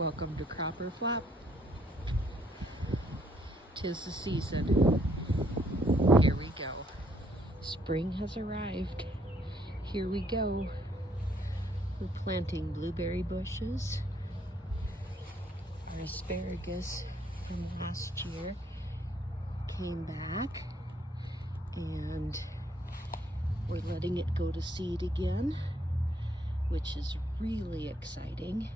Welcome to Cropper Flop. 'Tis the season. Here we go. Spring has arrived. Here we go. We're planting blueberry bushes. Our asparagus from last year came back, and we're letting it go to seed again, which is really exciting.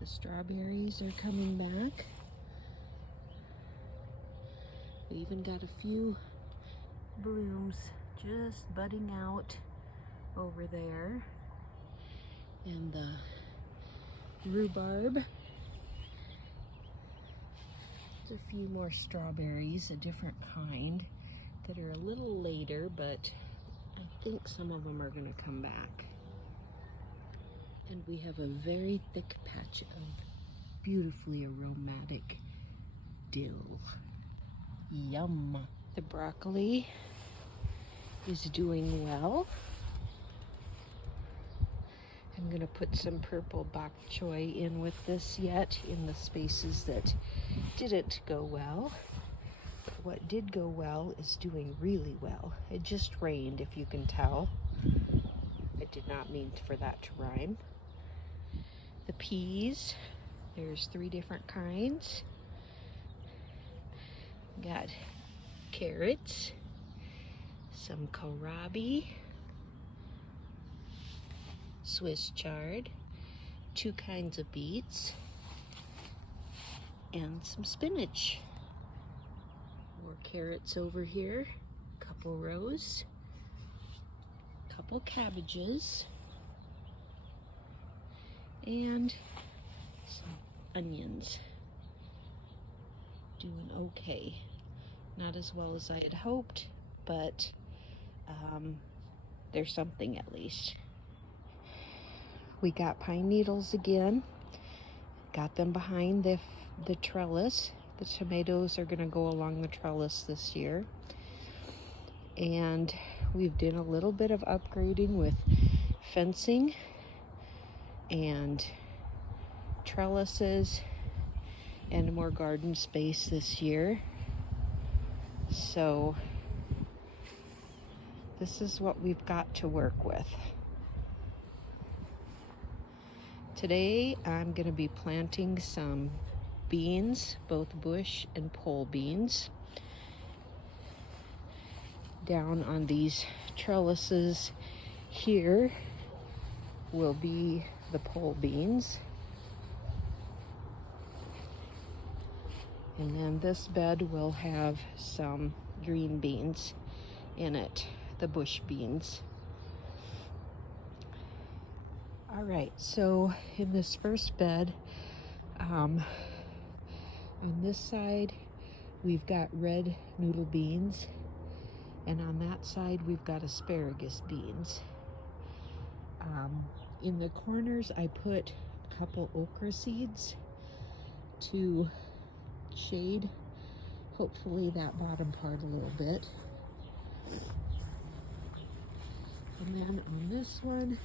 The strawberries are coming back. We even got a few blooms just budding out over there. And the rhubarb. There's a few more strawberries, a different kind, that are a little later, but I think some of them are going to come back. And we have a very thick patch of beautifully aromatic dill. Yum! The broccoli is doing well. I'm gonna put some purple bok choy in with this yet in the spaces that didn't go well. But what did go well is doing really well. It just rained, if you can tell. I did not mean for that to rhyme. The peas, there's 3 different kinds. Got carrots, some kohlrabi, Swiss chard, 2 kinds of beets, and some spinach. More carrots over here, a couple rows, a couple cabbages, and some onions. Doing okay. Not as well as I had hoped, but there's something at least. We got pine needles again. Got them behind the trellis. The tomatoes are going to go along the trellis this year. And we've done a little bit of upgrading with fencing and trellises and more garden space this year. So this is what we've got to work with. Today I'm going to be planting some beans, both bush and pole beans, down on these trellises. Here will be the pole beans. And then this bed will have some green beans in it, the bush beans. All right, so in this first bed, on this side, we've got red noodle beans, and on that side, we've got asparagus beans. In the corners, I put a couple okra seeds to shade, hopefully, that bottom part a little bit. And then on this one,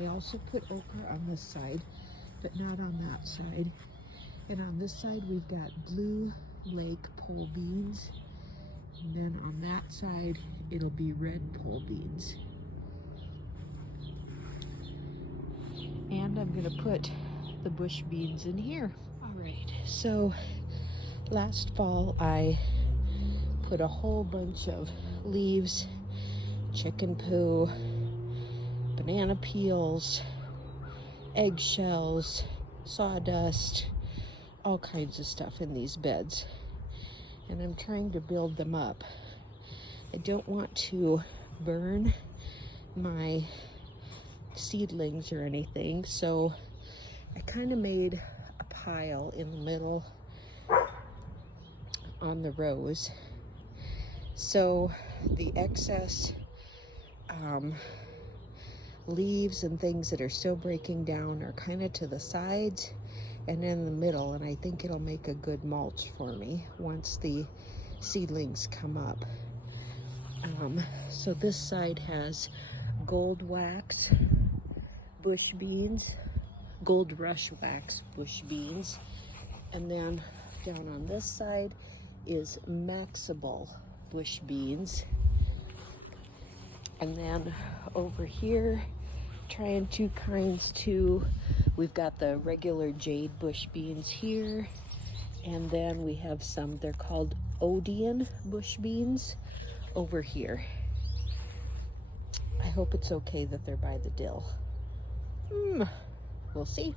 I also put okra on this side, but not on that side. And on this side, we've got Blue Lake pole beans. And then on that side, it'll be red pole beans. And I'm gonna put the bush beans in here. All right, so last fall, I put a whole bunch of leaves, chicken poo, banana peels, eggshells, sawdust, all kinds of stuff in these beds. And I'm trying to build them up. I don't want to burn my seedlings or anything, so I kind of made a pile in the middle on the rows. So the excess leaves and things that are still breaking down are kind of to the sides and in the middle, and I think it'll make a good mulch for me once the seedlings come up. So this side has gold wax, bush beans, Gold Rush Wax bush beans. And then down on this side is Maxibel bush beans. And then over here, trying two kinds too. We've got the regular jade bush beans here. And then we have some, they're called Odeon bush beans over here. I hope it's okay that they're by the dill. We'll see.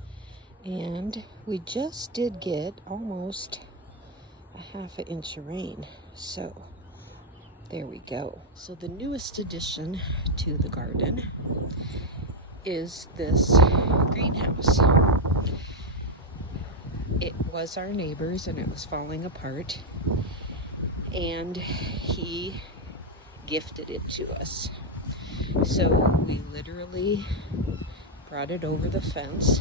And we just did get almost a half an inch of rain. So there we go. So the newest addition to the garden is this greenhouse. It was our neighbor's and it was falling apart. And he gifted it to us. So we literally brought it over the fence.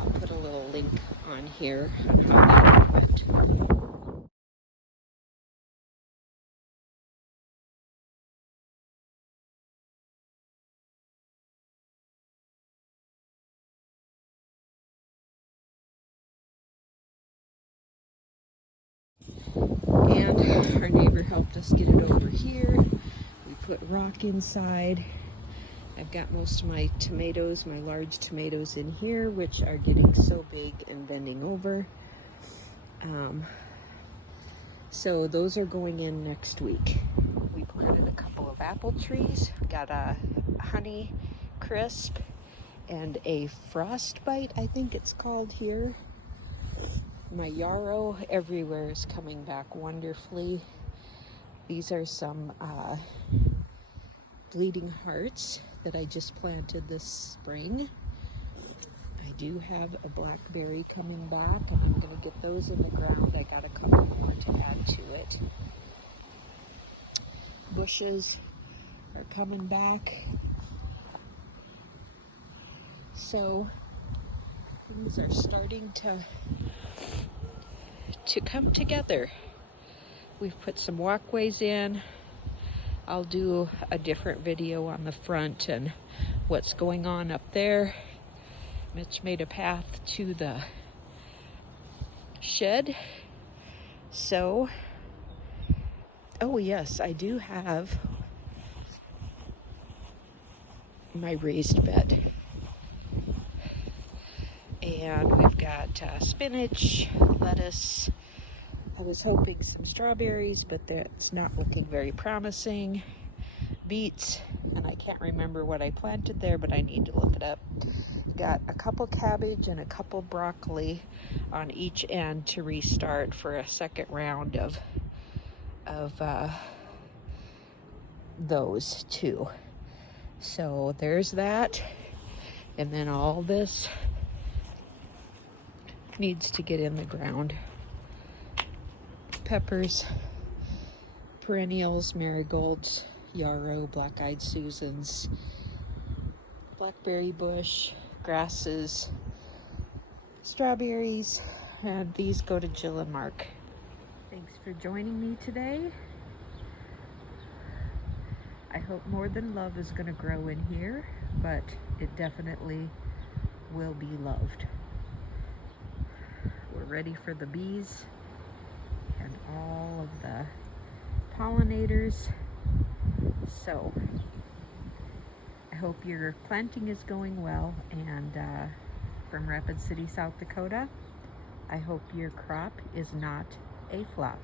I'll put a little link on here on how that happened. And our neighbor helped us get it over here. We put rock inside. I've got most of my tomatoes, my large tomatoes in here, which are getting so big and bending over. So those are going in next week. We planted a couple of apple trees. Got a honey crisp and a frostbite, I think it's called here. My yarrow everywhere is coming back wonderfully. These are some bleeding hearts that I just planted this spring. I do have a blackberry coming back, and I'm going to get those in the ground. I got a couple more to add to it. Bushes are coming back. So things are starting to come together. We've put some walkways in. I'll do a different video on the front and what's going on up there. Mitch made a path to the shed. So, oh yes, I do have my raised bed. And we've got spinach, lettuce. I was hoping some strawberries, but that's not looking very promising. Beets, and I can't remember what I planted there, but I need to look it up. Got a couple cabbage and a couple broccoli on each end to restart for a second round of those too. So there's that. And then all this needs to get in the ground. Peppers, perennials, marigolds, yarrow, black-eyed Susans, blackberry bush, grasses, strawberries, and these go to Jill and Mark. Thanks for joining me today. I hope more than love is going to grow in here, but it definitely will be loved. We're ready for the bees and all of the pollinators. So I hope your planting is going well, and from Rapid City, South Dakota, I hope your crop is not a flop.